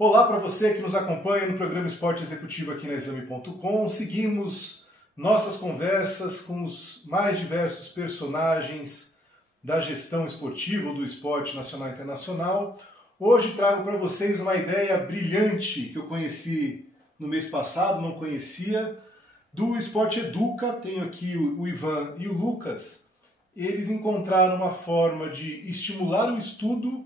Olá para você que nos acompanha no programa Esporte Executivo aqui na Exame.com. Seguimos nossas conversas com os mais diversos personagens da gestão esportiva ou do esporte nacional e internacional. Hoje trago para vocês uma ideia brilhante que eu conheci no mês passado, não conhecia, do Esporte Educa. Tenho aqui o Ivan e o Lucas. Eles encontraram uma forma de estimular o estudo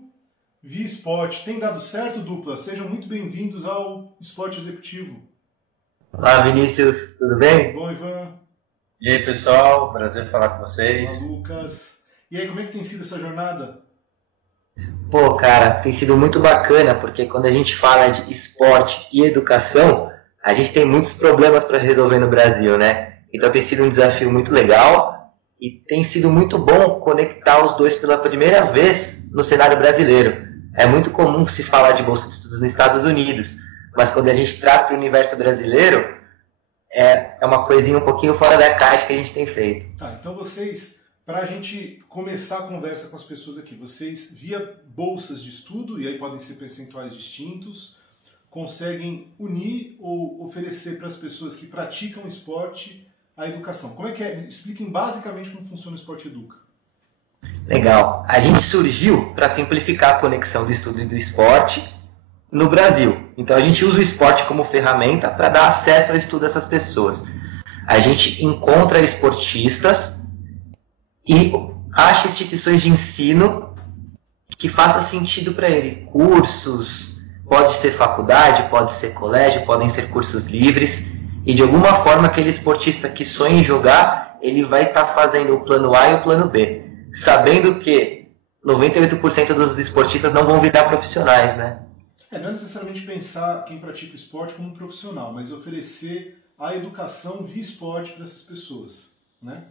via esporte. Tem dado certo, dupla? Sejam muito bem-vindos ao Esporte Executivo. Olá, Vinícius, tudo bem? Bom, Ivan? E aí, pessoal, prazer falar com vocês. Olá, Lucas. E aí, como é que tem sido essa jornada? Pô, cara, tem sido muito bacana, porque quando a gente fala de esporte e educação, a gente tem muitos problemas para resolver no Brasil, né? Então tem sido um desafio muito legal e tem sido muito bom conectar os dois pela primeira vez no cenário brasileiro. É muito comum se falar de bolsa de estudos nos Estados Unidos, mas quando a gente traz para o universo brasileiro, é uma coisinha um pouquinho fora da caixa que a gente tem feito. Tá, então vocês, para a gente começar a conversa com as pessoas aqui, vocês, via bolsas de estudo, e aí podem ser percentuais distintos, conseguem unir ou oferecer para as pessoas que praticam esporte a educação. Como é que é? Expliquem basicamente como funciona o Esporte Educa. Legal. A gente surgiu para simplificar a conexão do estudo e do esporte no Brasil. Então a gente usa o esporte como ferramenta para dar acesso ao estudo dessas pessoas. A gente encontra esportistas e acha instituições de ensino que faça sentido para ele. Cursos, pode ser faculdade, pode ser colégio, podem ser cursos livres. E de alguma forma aquele esportista que sonha em jogar, ele vai estar fazendo o plano A e o plano B. Sabendo que 98% dos esportistas não vão virar profissionais, né? Não é necessariamente pensar quem pratica o esporte como um profissional, mas oferecer a educação via esporte para essas pessoas, né?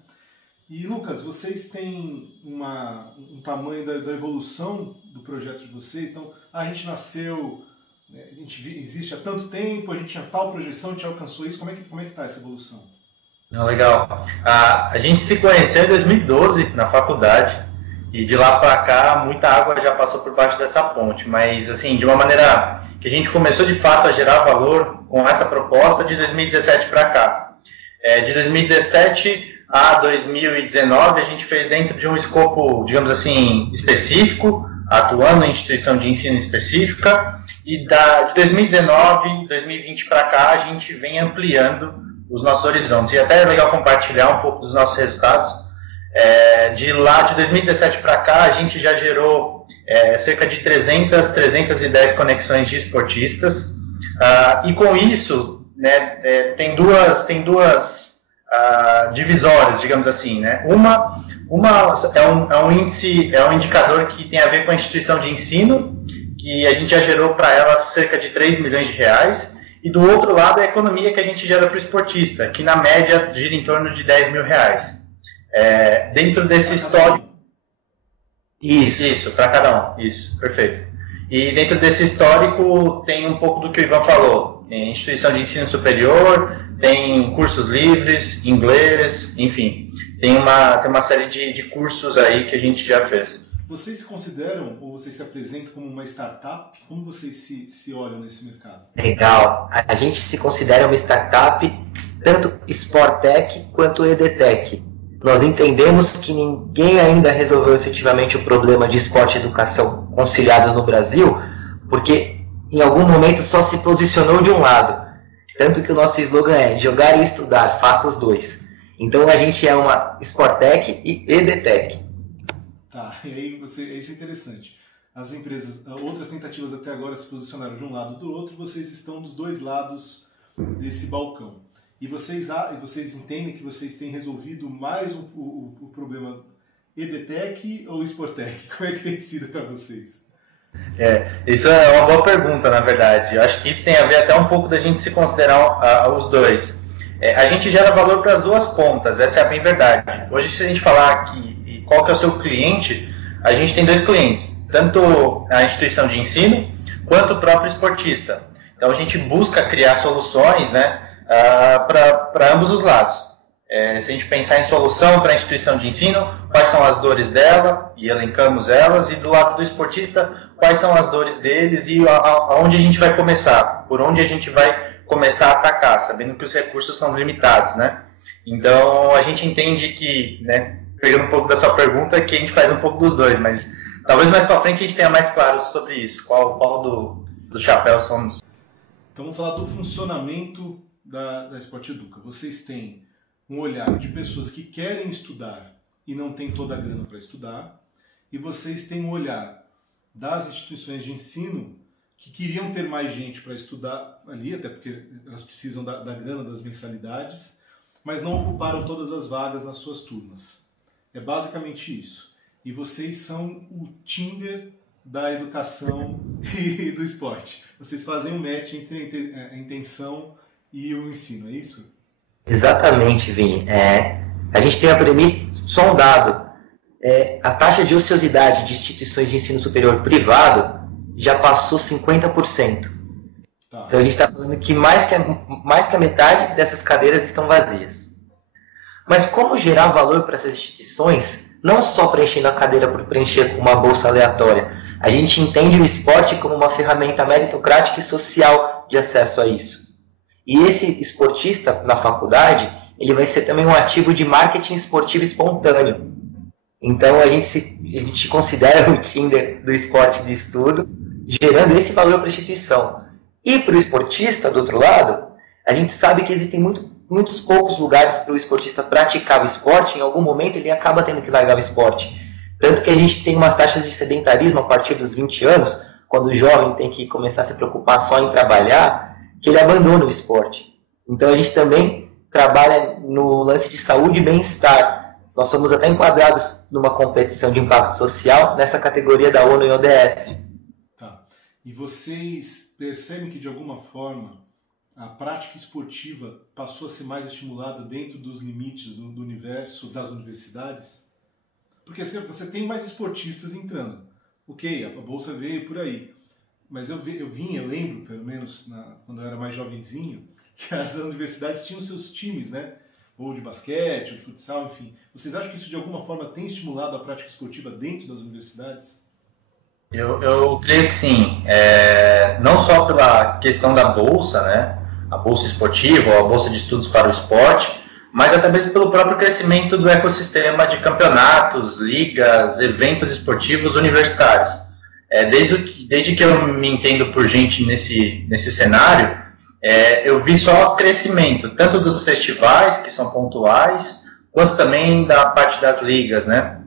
E, Lucas, vocês têm um tamanho da evolução do projeto de vocês. Então, a gente nasceu, a gente existe há tanto tempo, a gente tinha tal projeção, a gente alcançou isso. Como é que está essa evolução? Legal. A gente se conheceu em 2012 na faculdade e de lá para cá muita água já passou por baixo dessa ponte, mas assim, de uma maneira que a gente começou de fato a gerar valor com essa proposta de 2017 para cá. De 2017 a 2019 a gente fez dentro de um escopo, digamos assim, específico, atuando em instituição de ensino específica, e de 2019, 2020 para cá a gente vem ampliando os nossos horizontes. E até é legal compartilhar um pouco dos nossos resultados. De lá, de 2017 para cá, a gente já gerou cerca de 310 conexões de esportistas. E com isso, né, tem duas divisórias, digamos assim, né? Uma é um índice, é um indicador que tem a ver com a instituição de ensino, que a gente já gerou para ela cerca de 3 milhões de reais. E do outro lado, a economia que a gente gera para o esportista, que na média gira em torno de 10 mil reais. Dentro desse histórico... Isso, para cada um. Isso, perfeito. E dentro desse histórico tem um pouco do que o Ivan falou. Tem instituição de ensino superior, tem cursos livres, inglês, enfim. Tem uma série de cursos aí que a gente já fez. Vocês se consideram, ou vocês se apresentam como uma startup? Como vocês se olham nesse mercado? Legal. A gente se considera uma startup, tanto Sportec quanto EdTech. Nós entendemos que ninguém ainda resolveu efetivamente o problema de esporte e educação conciliados no Brasil, porque em algum momento só se posicionou de um lado. Tanto que o nosso slogan é jogar e estudar, faça os dois. Então a gente é uma Sportec e EdTech. Tá, e aí isso é interessante. As empresas, outras tentativas até agora se posicionaram de um lado ou do outro, vocês estão dos dois lados desse balcão. E vocês entendem que vocês têm resolvido mais o problema EdTech ou Sportec? Como é que tem sido para vocês? Isso é uma boa pergunta, na verdade. Eu acho que isso tem a ver até um pouco da gente se considerar os dois. A gente gera valor para as duas pontas, essa é a bem verdade. Hoje, se a gente falar aqui qual que é o seu cliente, a gente tem dois clientes, tanto a instituição de ensino quanto o próprio esportista. Então a gente busca criar soluções, né, para ambos os lados. Se a gente pensar em solução para a instituição de ensino, quais são as dores dela, e elencamos elas, e do lado do esportista, quais são as dores deles e aonde a gente vai começar, por onde a gente vai começar a atacar, sabendo que os recursos são limitados, né? Então, a gente entende que, né, pegando um pouco da sua pergunta, que a gente faz um pouco dos dois, mas talvez mais para frente a gente tenha mais claro sobre isso, qual do chapéu somos. Então, vamos falar do funcionamento da Sport Educa. Vocês têm um olhar de pessoas que querem estudar e não têm toda a grana para estudar, e vocês têm um olhar das instituições de ensino que queriam ter mais gente para estudar ali, até porque elas precisam da grana, das mensalidades, mas não ocuparam todas as vagas nas suas turmas. É basicamente isso. E vocês são o Tinder da educação e do esporte. Vocês fazem um match entre a intenção e o ensino, é isso? Exatamente, Vini. A gente tem a premissa, só um dado. A taxa de ociosidade de instituições de ensino superior privado já passou 50%. Tá. Então a gente está falando que mais que a metade dessas cadeiras estão vazias. Mas como gerar valor para essas instituições, não só preenchendo a cadeira por preencher com uma bolsa aleatória, a gente entende o esporte como uma ferramenta meritocrática e social de acesso a isso. E esse esportista na faculdade, ele vai ser também um ativo de marketing esportivo espontâneo. Então a gente considera o Tinder do esporte de estudo, gerando esse valor para a instituição. E para o esportista, do outro lado, a gente sabe que existem muitos poucos lugares para o esportista praticar o esporte. Em algum momento ele acaba tendo que largar o esporte. Tanto que a gente tem umas taxas de sedentarismo a partir dos 20 anos, quando o jovem tem que começar a se preocupar só em trabalhar, que ele abandona o esporte. Então a gente também trabalha no lance de saúde e bem-estar. Nós somos até enquadrados numa competição de impacto social nessa categoria da ONU e ODS. Tá. E vocês percebem que, de alguma forma, a prática esportiva passou a ser mais estimulada dentro dos limites do universo das universidades? Porque assim, você tem mais esportistas entrando. Ok, a bolsa veio por aí. Mas eu lembro, pelo menos quando eu era mais jovenzinho, que as universidades tinham seus times, né? Ou de basquete, ou de futsal, enfim. Vocês acham que isso de alguma forma tem estimulado a prática esportiva dentro das universidades? Eu creio que sim. Não só pela questão da bolsa, né? A bolsa esportiva ou a bolsa de estudos para o esporte, mas até mesmo pelo próprio crescimento do ecossistema de campeonatos, ligas, eventos esportivos universitários. Desde que eu me entendo por gente nesse cenário, eu vi só crescimento, tanto dos festivais, que são pontuais, quanto também da parte das ligas, né?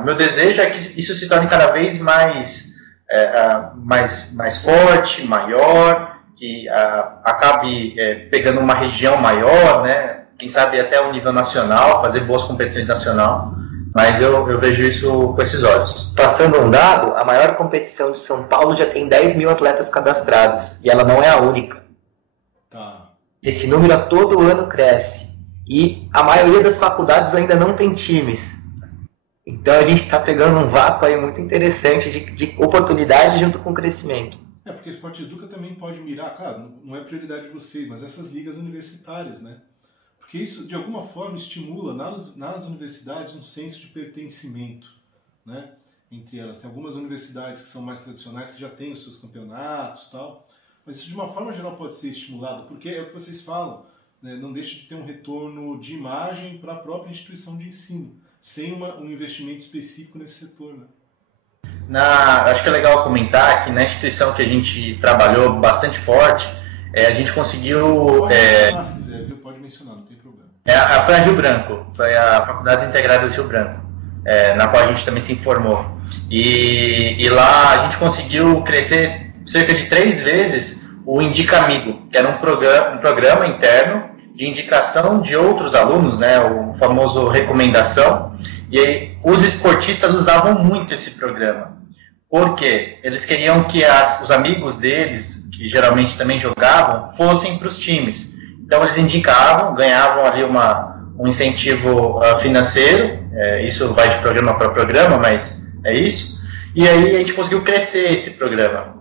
O meu desejo é que isso se torne cada vez mais forte, maior, que acabe pegando uma região maior, né? Quem sabe até um nível nacional, fazer boas competições nacional. Mas eu vejo isso com esses olhos. Passando um dado, a maior competição de São Paulo já tem 10 mil atletas cadastrados. E ela não é a única. Tá. Esse número a todo ano cresce. E a maioria das faculdades ainda não tem times. Então a gente está pegando um vácuo aí muito interessante de oportunidade junto com o crescimento. Porque o Sport Educa também pode mirar, claro, não é prioridade de vocês, mas essas ligas universitárias, né? Porque isso, de alguma forma, estimula nas universidades um senso de pertencimento, né? Entre elas. Tem algumas universidades que são mais tradicionais, que já têm os seus campeonatos e tal, mas isso de uma forma geral pode ser estimulado, porque é o que vocês falam, né? Não deixa de ter um retorno de imagem para a própria instituição de ensino, sem um investimento específico nesse setor, né? Acho que é legal comentar que na instituição que a gente trabalhou bastante forte, a gente conseguiu... Pode mencionar se quiser, viu? Pode mencionar, não tem problema. Foi a Rio Branco, foi a Faculdades Integradas Rio Branco, na qual a gente também se informou. E lá a gente conseguiu crescer cerca de 3 vezes o Indica Amigo, que era um programa interno de indicação de outros alunos, né, o famoso recomendação. E aí, os esportistas usavam muito esse programa. Por quê? Eles queriam que os amigos deles, que geralmente também jogavam, fossem para os times. Então eles indicavam, ganhavam ali um incentivo financeiro, isso vai de programa para programa, mas é isso. E aí a gente conseguiu crescer esse programa.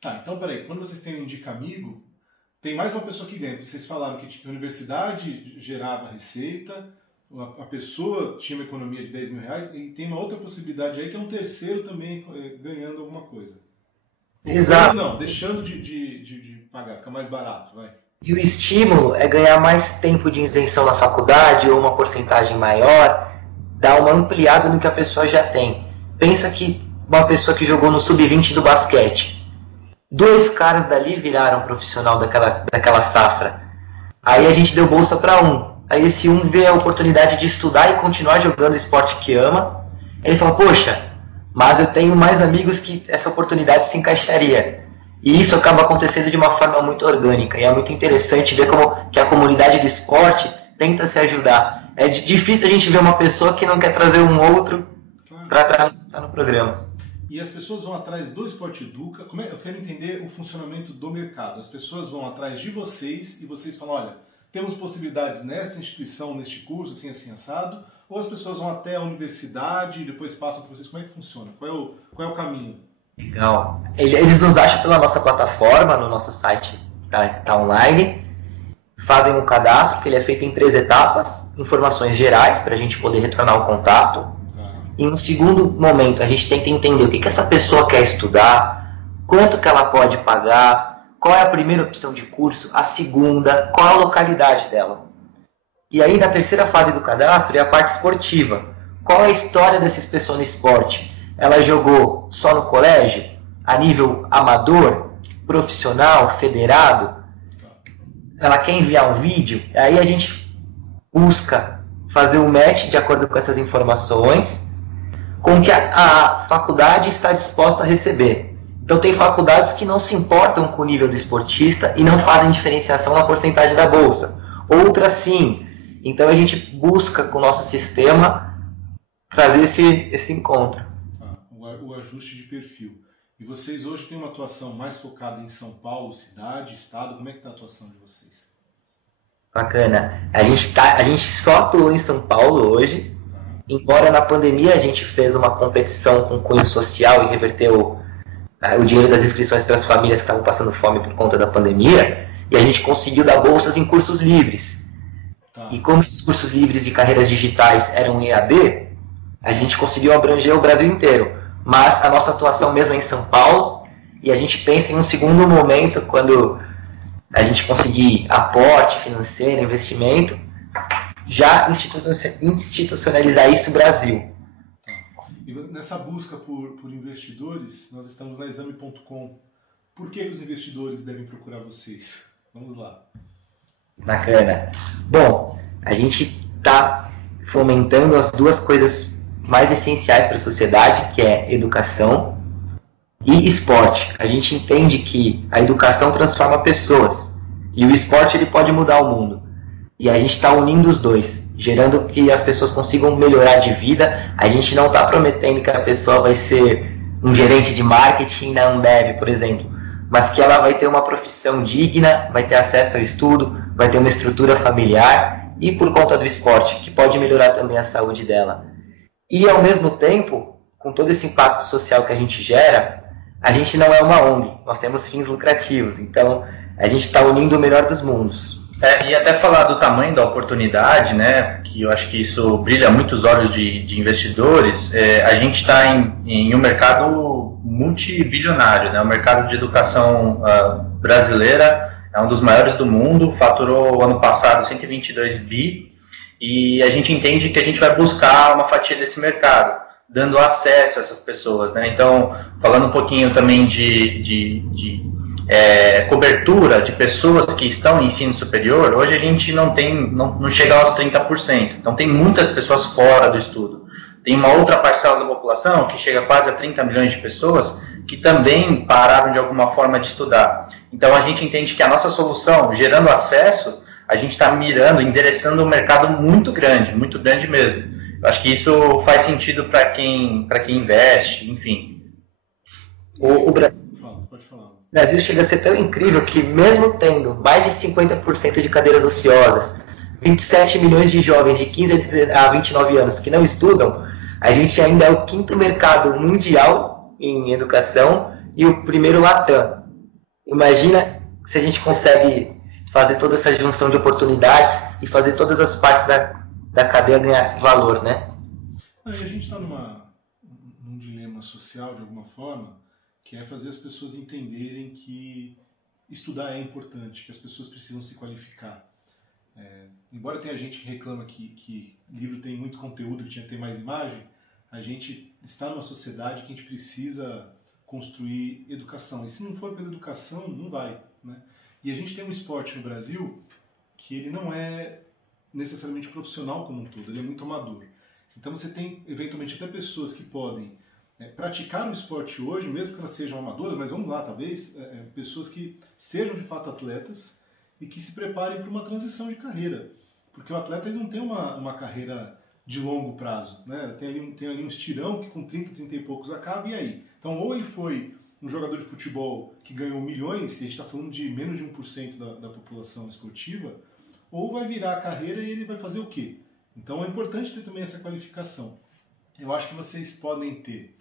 Tá, então peraí, quando vocês têm um Indica Amigo, tem mais uma pessoa que ganha, porque vocês falaram que a universidade gerava receita, a pessoa tinha uma economia de 10 mil reais e tem uma outra possibilidade aí que é um terceiro também ganhando alguma coisa. Exato. Não, deixando de pagar, fica mais barato, vai. E o estímulo é ganhar mais tempo de isenção na faculdade ou uma porcentagem maior, dar uma ampliada no que a pessoa já tem. Pensa que uma pessoa que jogou no sub-20 do basquete, 2 caras dali viraram profissional daquela safra. Aí a gente deu bolsa para um. Aí esse um vê a oportunidade de estudar e continuar jogando o esporte que ama. Ele fala, poxa, mas eu tenho mais amigos que essa oportunidade se encaixaria. E isso acaba acontecendo de uma forma muito orgânica. E é muito interessante ver como que a comunidade do esporte tenta se ajudar. É difícil a gente ver uma pessoa que não quer trazer um outro para estar no programa. E as pessoas vão atrás do Sport Educa. Eu quero entender o funcionamento do mercado. As pessoas vão atrás de vocês e vocês falam, olha, temos possibilidades nesta instituição, neste curso, assim, assim, assado. Ou as pessoas vão até a universidade e depois passam para vocês. Como é que funciona? Qual é o caminho? Legal. Eles nos acham pela nossa plataforma, no nosso site, tá online. Fazem um cadastro, que ele é feito em 3 etapas. Informações gerais, para a gente poder retornar o contato. E no segundo momento, a gente tenta entender o que essa pessoa quer estudar, quanto que ela pode pagar, qual é a primeira opção de curso, a segunda, qual a localidade dela. E aí, na terceira fase do cadastro, é a parte esportiva. Qual é a história dessa pessoa no esporte? Ela jogou só no colégio, a nível amador, profissional, federado? Ela quer enviar um vídeo? Aí a gente busca fazer um match de acordo com essas informações com que a faculdade está disposta a receber. Então tem faculdades que não se importam com o nível do esportista e não fazem diferenciação na porcentagem da bolsa. Outras sim. Então a gente busca com o nosso sistema fazer esse encontro. O ajuste de perfil. E vocês hoje têm uma atuação mais focada em São Paulo, cidade, estado? Como é que está a atuação de vocês? Bacana. A gente só atuou em São Paulo hoje. Embora na pandemia a gente fez uma competição com cunho social e reverteu o dinheiro das inscrições para as famílias que estavam passando fome por conta da pandemia, e a gente conseguiu dar bolsas em cursos livres. E como esses cursos livres de carreiras digitais eram em EAD, a gente conseguiu abranger o Brasil inteiro. Mas a nossa atuação mesmo é em São Paulo, e a gente pensa em um segundo momento, quando a gente conseguir aporte financeiro, investimento, já institucionalizar isso no Brasil. E nessa busca por investidores, nós estamos na Exame.com. Por que os investidores devem procurar vocês? Vamos lá. Bacana. Bom, a gente está fomentando as 2 coisas mais essenciais para a sociedade, que é educação e esporte. A gente entende que a educação transforma pessoas e o esporte ele pode mudar o mundo. E a gente está unindo os 2, gerando que as pessoas consigam melhorar de vida. A gente não está prometendo que a pessoa vai ser um gerente de marketing na Ambev, por exemplo, mas que ela vai ter uma profissão digna, vai ter acesso ao estudo, vai ter uma estrutura familiar e por conta do esporte, que pode melhorar também a saúde dela. E ao mesmo tempo, com todo esse impacto social que a gente gera, a gente não é uma ONG, nós temos fins lucrativos, então a gente está unindo o melhor dos mundos. E até falar do tamanho da oportunidade, né, que eu acho que isso brilha muito os olhos de investidores, a gente está em um mercado multibilionário, né, o mercado de educação brasileira é um dos maiores do mundo, faturou ano passado 122 bi, e a gente entende que a gente vai buscar uma fatia desse mercado, dando acesso a essas pessoas, né, então, falando um pouquinho também de cobertura de pessoas que estão em ensino superior, hoje a gente não chega aos 30%. Então tem muitas pessoas fora do estudo. Tem uma outra parcela da população que chega quase a 30 milhões de pessoas que também pararam de alguma forma de estudar. Então a gente entende que a nossa solução, gerando acesso, a gente está mirando, endereçando um mercado muito grande mesmo. Eu acho que isso faz sentido para quem investe, enfim. O Brasil chega a ser tão incrível que, mesmo tendo mais de 50% de cadeiras ociosas, 27 milhões de jovens de 15 a 29 anos que não estudam, a gente ainda é o 5º mercado mundial em educação e o primeiro Latam. Imagina se a gente consegue fazer toda essa junção de oportunidades e fazer todas as partes da cadeia ganhar valor, né? Aí a gente está num dilema social, de alguma forma, que é fazer as pessoas entenderem que estudar é importante, que as pessoas precisam se qualificar. Embora tenha gente que reclama que livro tem muito conteúdo, que tinha que ter mais imagem, a gente está numa sociedade que a gente precisa construir educação. E se não for pela educação, não vai, né? E a gente tem um esporte no Brasil que ele não é necessariamente profissional como um todo, ele é muito amador. Então você tem, eventualmente, até pessoas que podem praticar o esporte hoje, mesmo que elas sejam amadoras, mas vamos lá, talvez, pessoas que sejam de fato atletas e que se preparem para uma transição de carreira. Porque o atleta ele não tem uma carreira de longo prazo, né? Tem ali um estirão que com 30 e poucos acaba, e aí? Então, ou ele foi um jogador de futebol que ganhou milhões, e a gente está falando de menos de 1% da população esportiva, ou vai virar a carreira e ele vai fazer o quê? Então é importante ter também essa qualificação. Eu acho que vocês podem ter,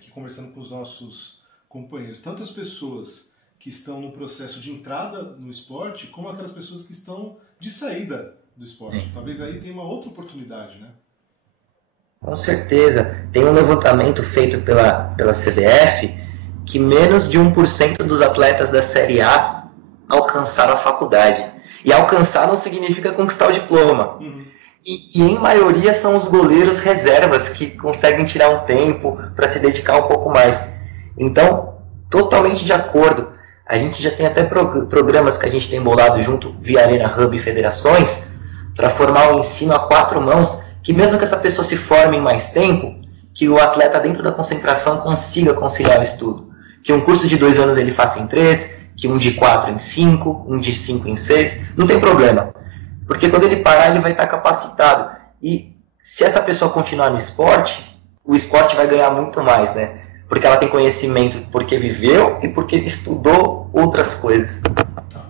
que conversando com os nossos companheiros, tanto as pessoas que estão no processo de entrada no esporte, como aquelas pessoas que estão de saída do esporte. Talvez aí tenha uma outra oportunidade, né? Com certeza. Tem um levantamento feito pela CBF que menos de 1% dos atletas da Série A alcançaram a faculdade. E alcançar não significa conquistar o diploma. Uhum. E em maioria são os goleiros reservas que conseguem tirar um tempo para se dedicar um pouco mais. Então, totalmente de acordo. A gente já tem até programas que a gente tem bolado junto via Arena Hub e federações para formar o ensino a 4 mãos, que mesmo que essa pessoa se forme em mais tempo, que o atleta dentro da concentração consiga conciliar o estudo. Que um curso de 2 anos ele faça em 3, que um de 4 em 5, um de 5 em 6, não tem problema. Porque quando ele parar, ele vai estar capacitado. E se essa pessoa continuar no esporte, o esporte vai ganhar muito mais, né? Porque ela tem conhecimento porque viveu e porque estudou outras coisas. Tá.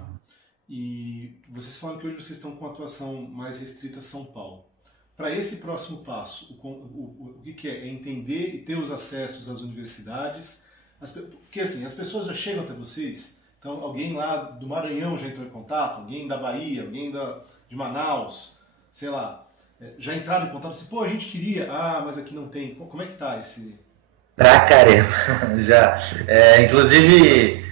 E vocês falam que hoje vocês estão com atuação mais restrita a São Paulo. Para esse próximo passo, o que é? É entender e ter os acessos às universidades. Porque assim, as pessoas já chegam até vocês. Então, alguém lá do Maranhão já entrou em contato, alguém da Bahia, alguém de Manaus, sei lá, já entraram em contato assim, pô, a gente queria, mas aqui não tem. Como é que tá esse... Pra caramba, já. Inclusive,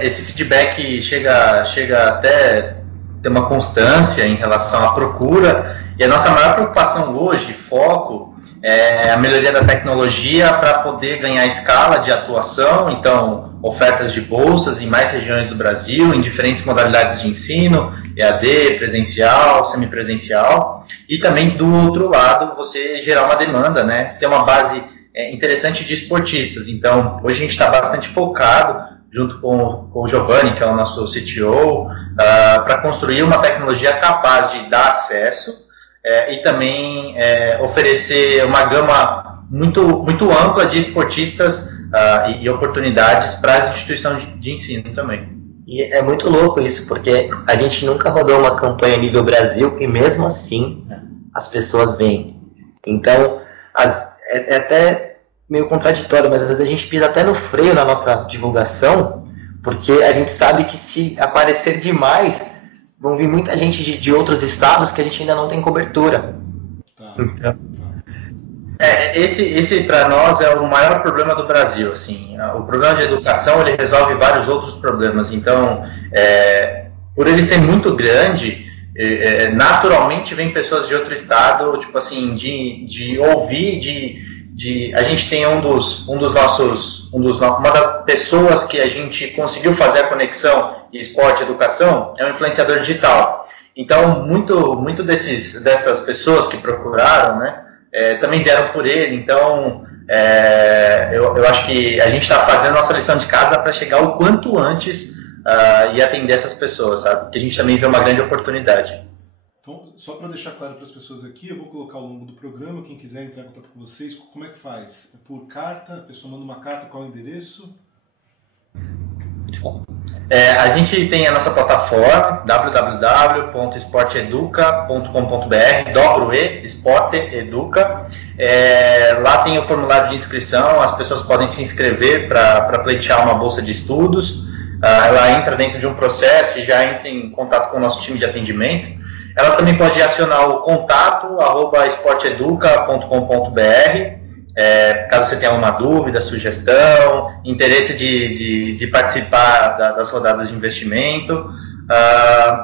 esse feedback chega até ter uma constância em relação à procura, e a nossa maior preocupação hoje, foco, é a melhoria da tecnologia para poder ganhar escala de atuação, então ofertas de bolsas em mais regiões do Brasil, em diferentes modalidades de ensino, EAD, presencial, semipresencial, e também do outro lado você gerar uma demanda, né? Ter uma base interessante de esportistas. Então hoje a gente está bastante focado, junto com o Giovanni, que é o nosso CTO, para construir uma tecnologia capaz de dar acesso e também oferecer uma gama muito ampla de esportistas e oportunidades para as instituições de ensino também. E é muito louco isso, porque a gente nunca rodou uma campanha nível Brasil e mesmo assim as pessoas vêm. Então, é até meio contraditório, mas às vezes a gente pisa até no freio na nossa divulgação, porque a gente sabe que se aparecer demais, vão vir muita gente de outros estados que a gente ainda não tem cobertura. Tá. Então, esse para nós é o maior problema do Brasil. Assim, o problema de educação ele resolve vários outros problemas. Então, por ele ser muito grande, naturalmente vem pessoas de outro estado, tipo assim, de ouvir, a gente tem uma das pessoas que a gente conseguiu fazer a conexão esporte e educação é um influenciador digital. Então, muito dessas pessoas que procuraram, né, também vieram por ele. Então, eu acho que a gente está fazendo nossa lição de casa para chegar o quanto antes e atender essas pessoas, sabe? Porque a gente também vê uma grande oportunidade. Então, só para deixar claro para as pessoas aqui, eu vou colocar ao longo do programa, quem quiser entrar em contato com vocês, como é que faz? É por carta? A pessoa manda uma carta, qual é o endereço? A gente tem a nossa plataforma www.esporteeduca.com.br, dobro E, Esporte Educa. Lá tem o formulário de inscrição, as pessoas podem se inscrever para pleitear uma bolsa de estudos. Ela entra dentro de um processo e já entra em contato com o nosso time de atendimento. ela também pode acionar o contato @esporteeduca.com.br, caso você tenha alguma dúvida, sugestão, interesse de participar das rodadas de investimento.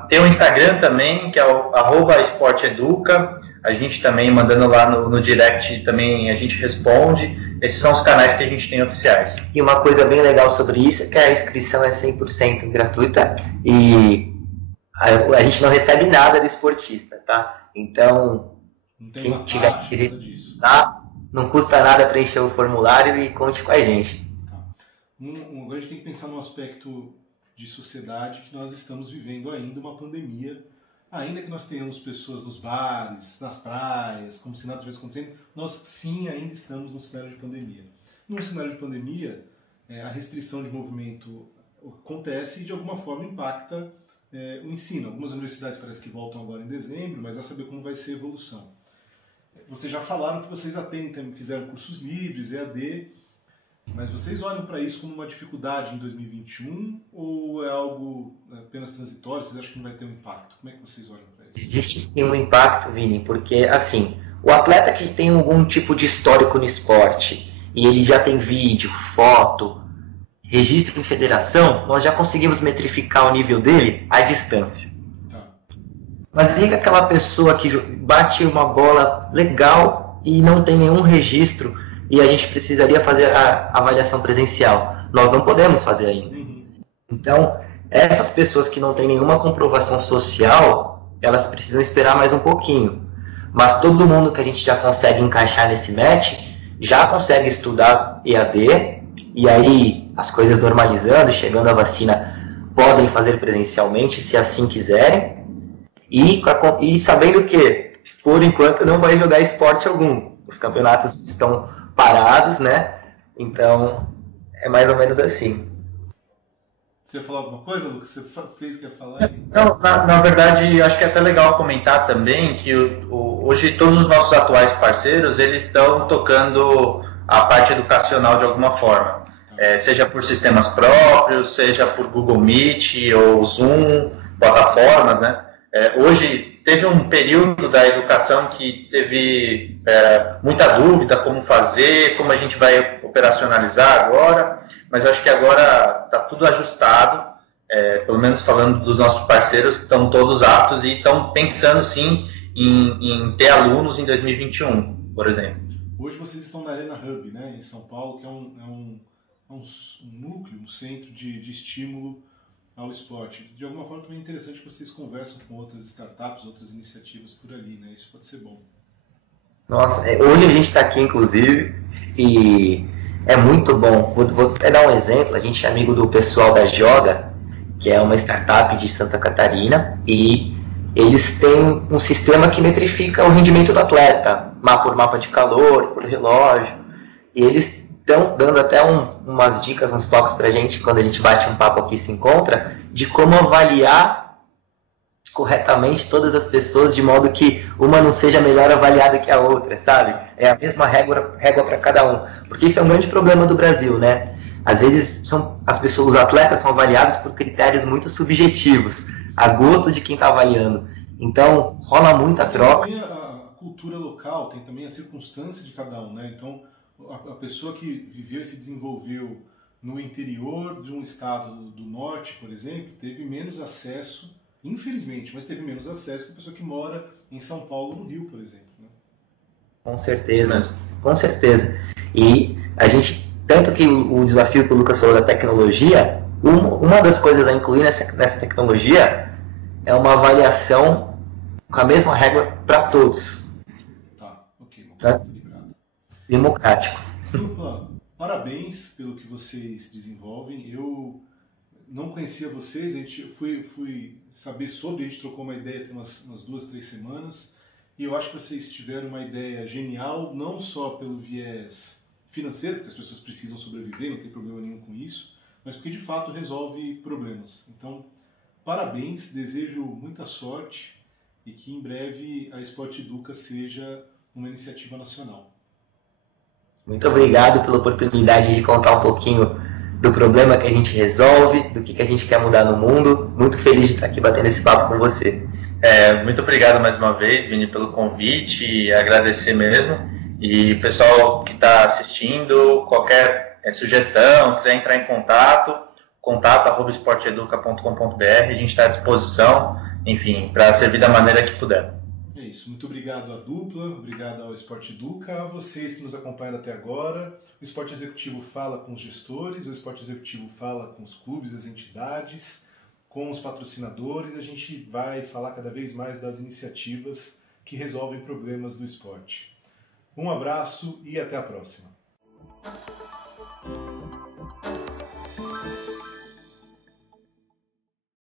Tem o Instagram também, que é o @esporteeduca. A gente também, mandando lá no direct, também a gente responde. Esses são os canais que a gente tem oficiais. E uma coisa bem legal sobre isso é que a inscrição é 100% gratuita e a gente não recebe nada do esportista, tá? Então, quem tiver interesse, tá? Não custa nada preencher o formulário e conte com a gente. Tá. Agora a gente tem que pensar no aspecto de sociedade que nós estamos vivendo ainda uma pandemia. Ainda que nós tenhamos pessoas nos bares, nas praias, como se nada estivesse acontecendo, nós sim ainda estamos num cenário de pandemia. Num cenário de pandemia, a restrição de movimento acontece e de alguma forma impacta o ensino. Algumas universidades parece que voltam agora em dezembro, mas vai saber como vai ser a evolução. Vocês já falaram que vocês atendem, fizeram cursos livres, EAD, mas vocês olham para isso como uma dificuldade em 2021 ou é algo apenas transitório? Vocês acham que não vai ter um impacto? Como é que vocês olham para isso? Existe sim um impacto, Vini, porque assim, o atleta que tem algum tipo de histórico no esporte e ele já tem vídeo, foto, registro em federação, nós já conseguimos metrificar o nível dele à distância. Tá. Mas diga aquela pessoa que bate uma bola legal e não tem nenhum registro e a gente precisaria fazer a avaliação presencial. Nós não podemos fazer ainda. Então, essas pessoas que não têm nenhuma comprovação social, elas precisam esperar mais um pouquinho. Mas todo mundo que a gente já consegue encaixar nesse match, já consegue estudar EAD, e aí as coisas normalizando, chegando a vacina, podem fazer presencialmente, se assim quiserem, e sabendo que, por enquanto, não vai jogar esporte algum. Os campeonatos estão parados, né? Então, é mais ou menos assim. Você ia falar alguma coisa, Lucas? Você fez o que ia falar? Não, na verdade, acho que é até legal comentar também que hoje todos os nossos atuais parceiros, eles estão tocando a parte educacional de alguma forma. Seja por sistemas próprios, seja por Google Meet ou Zoom, plataformas, né? Hoje teve um período da educação que teve muita dúvida como fazer, como a gente vai operacionalizar agora, mas eu acho que agora está tudo ajustado, pelo menos falando dos nossos parceiros, estão todos aptos e estão pensando sim em ter alunos em 2021, por exemplo. Hoje vocês estão na Arena Hub, né, em São Paulo, que é um núcleo, um centro de estímulo ao esporte. De alguma forma também é interessante que vocês conversam com outras startups, outras iniciativas por ali, né? Isso pode ser bom. Nossa, hoje a gente está aqui, inclusive, e é muito bom. Vou até dar um exemplo. A gente é amigo do pessoal da Joga, que é uma startup de Santa Catarina, e eles têm um sistema que metrifica o rendimento do atleta, por mapa de calor, por relógio, e eles estão dando até umas dicas, uns toques pra gente, quando a gente bate um papo aqui e se encontra, de como avaliar corretamente todas as pessoas, de modo que uma não seja melhor avaliada que a outra, sabe? É a mesma régua para cada um. Porque isso é um grande problema do Brasil, né? Às vezes os atletas são avaliados por critérios muito subjetivos, a gosto de quem está avaliando. Então, rola muita troca. Tem a cultura local, tem também a circunstância de cada um, né? Então, a pessoa que viveu e se desenvolveu no interior de um estado do norte, por exemplo, teve menos acesso, infelizmente, mas teve menos acesso que a pessoa que mora em São Paulo ou no Rio, por exemplo. Né? Com certeza, com certeza. E a gente, tanto que o desafio que o Lucas falou da tecnologia, uma das coisas a incluir nessa tecnologia é uma avaliação com a mesma régua para todos. Tá, ok. Democrático. Dupla, parabéns pelo que vocês desenvolvem. Eu não conhecia vocês, a gente fui saber sobre, a gente trocou uma ideia tem umas 2, 3 semanas, e eu acho que vocês tiveram uma ideia genial, não só pelo viés financeiro, porque as pessoas precisam sobreviver, não tem problema nenhum com isso, mas porque de fato resolve problemas. Então, parabéns, desejo muita sorte e que em breve a Sport Educa seja uma iniciativa nacional. Muito obrigado pela oportunidade de contar um pouquinho do problema que a gente resolve, do que a gente quer mudar no mundo. Muito feliz de estar aqui batendo esse papo com você. Muito obrigado mais uma vez, Vini, pelo convite, e agradecer mesmo. E pessoal que está assistindo, qualquer sugestão, quiser entrar em contato@esporteeduca.com.br, a gente está à disposição, enfim, para servir da maneira que puder. É isso, muito obrigado à dupla, obrigado ao Esporte Educa, a vocês que nos acompanharam até agora. O Esporte Executivo fala com os gestores, o Esporte Executivo fala com os clubes, as entidades, com os patrocinadores. A gente vai falar cada vez mais das iniciativas que resolvem problemas do esporte. Um abraço e até a próxima.